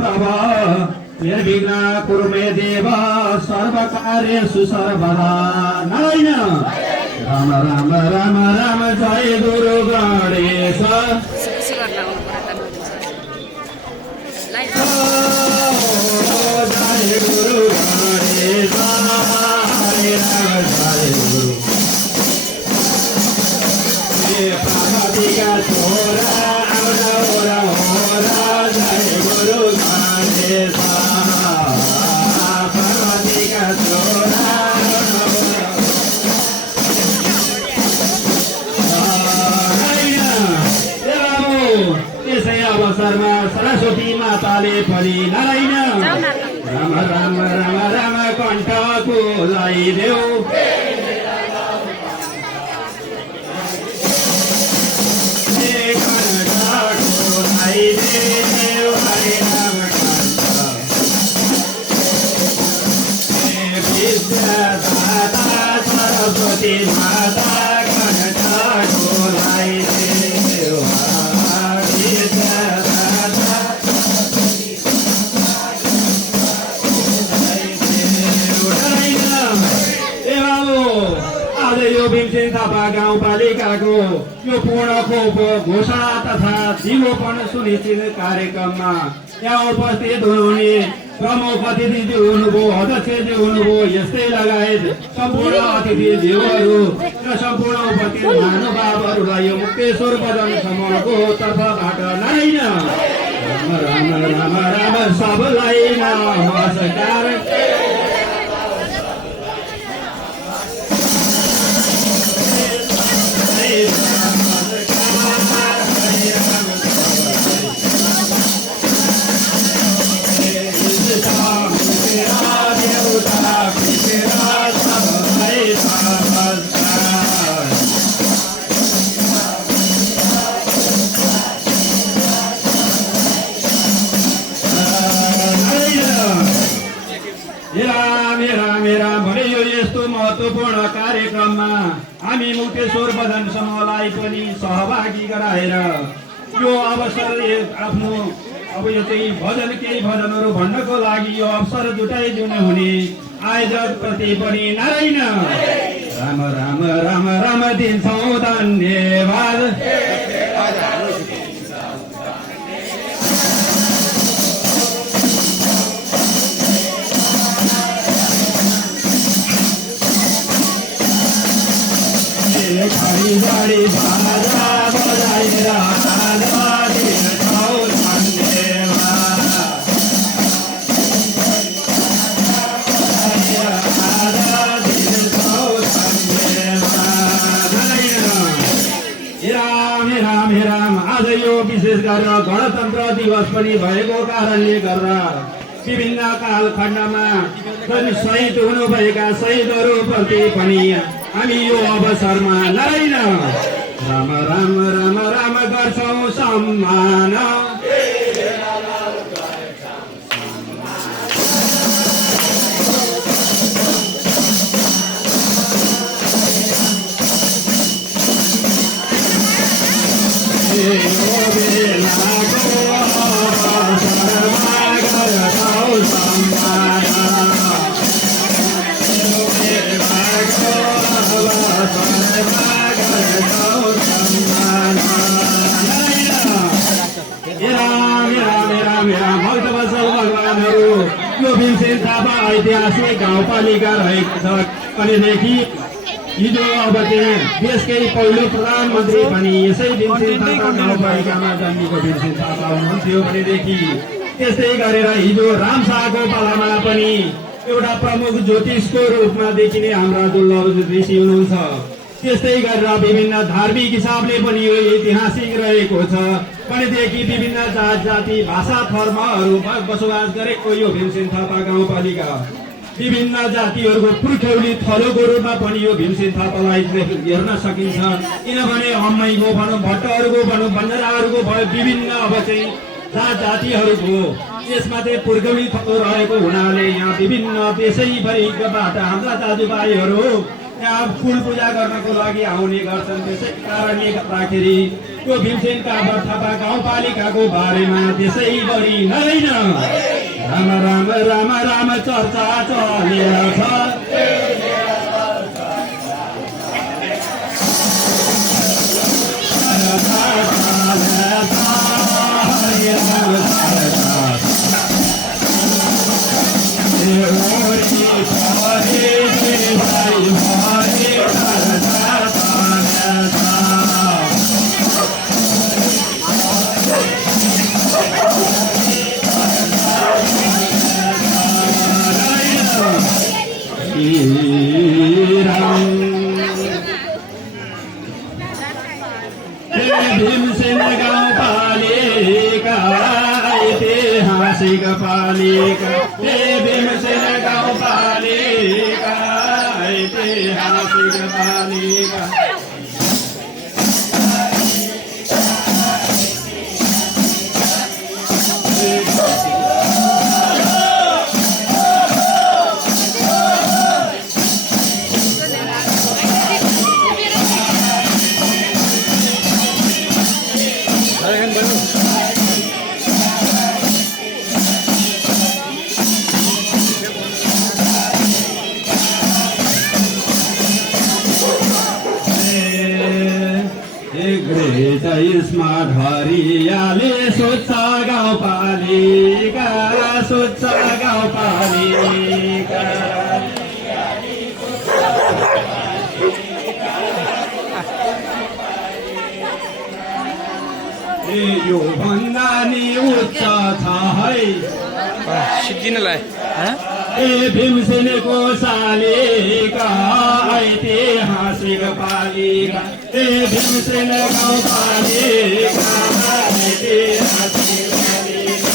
प्रभ निर्विघ्न कुरु मे देव सर्वकार्येषु सर्वदा। नारायण राम राम राम राम जय गुरु गणेश। जय गुरु गणेश हरे राम जय गुरु पार्वती का छोरा औरा जय गुरु गणेश पार्वती का छोरा त्यसै अवसरमा सरस्वती माताले पनि नारायण राम राम राम राम कण्ठको लगाइदेऊ। सरस्वती माता कण्ठको लगाइदेऊ। आज यो भीमसेन थापा गाउँपालिकाको यो पूर्ण खोप घोषणा तथा जीवोपन सुनिश्चित कार्यक्रममा यहाँ उपस्थित हुनुहुने प्रमुख अतिथिज्यू हुनुभयो, अध्यक्षज्यू हुनुभयो, यस्तै लगायत सम्पूर्ण अतिथिज्यूहरू र सम्पूर्ण उपस्थित महानुभावहरूलाई यो मुक्तेश्वर भजन समूहको तर्फबाट नारायण राम राम राम राम सबलाई नमस्कार। महत्वपूर्ण कार्यक्रममा हामी मुक्तेश्वर भजन समूहलाई पनि सहभागी गराएर यो अवसर आफ्नो अब यो चाहिँ भजन केही भजनहरू भन्नको लागि यो अवसर जुटाइदिनु हुने आयोजक प्रति पनि नारायण राम राम राम राम दिन्छौँ धन्यवाद। बारी बाजा बजाएर दिन्छौँ धन्यवाद। आज यो विशेष गरेर गणतन्त्र दिवस पनि भएको कारणले गर्दा विभिन्न कालखण्डमा शहीद हुनुभएका शहीदहरूप्रति पनि हामी यो अवसरमा नारायण राम राम राम राम गर्छौँ सम्मान। यो भीमसेन थापा ऐतिहासिक गाउँपालिका रहेको छ भनेदेखि हिजो अब चाहिँ देशकै पहिलो प्रधानमन्त्री पनि यसै भीमसेन थापा गाउँपालिकामा जन्मेको भीमसेन थापा हुनुहुन्थ्यो भनेदेखि त्यस्तै गरेर हिजो रामशाहको पालामा पनि एउटा प्रमुख ज्योतिषको रूपमा देखिने हाम्रा दुर्लभ ऋषि हुनुहुन्छ। त्यस्तै गरेर विभिन्न धार्मिक हिसाबले पनि यो ऐतिहासिक रहेको छ भनेदेखि विभिन्न जात जाति भाषा धर्महरूमा बसोबास गरेको यो भीमसेन थापा गाउँपालिका विभिन्न जातिहरूको पुर्ख्यौली थलोको रूपमा पनि यो भीमसेन थापालाई हेर्न सकिन्छ। किनभने अम्मैको भनौँ, भट्टहरूको भनौँ, बन्जाराहरूको भयो, विभिन्न अब चाहिँ जात जातिहरूको यसमा चाहिँ पुर्ख्यौली थलो रहेको हुनाले यहाँ विभिन्न देशैभरिबाट हाम्रा दाजुभाइहरू यहाँ फुल पूजा गर्नको लागि आउने गर्छन्। त्यसै कारणले गर्दाखेरि यो भीमसेन काबर थापा गाउँपालिकाको बारेमा त्यसै गरी होइन राम राम राम राम चर्चा चलेर छ। भीमसेन गाउँपालिका ऐतिहासिक पालिका, भीमसेन गाउँपालिका ऐतिहासिक पालिका। स्मार्ट हरियाले स्वच्छ गाउँपालिका, स्वच्छ गाउँपालिका। यो भन्दा नि उच्च छ है सिद्धिनलाई भीमसेनको शालिका ऐतिहासिक पालिका, भीमसेन गाउँपालिका ऐतिहासिक पालिका।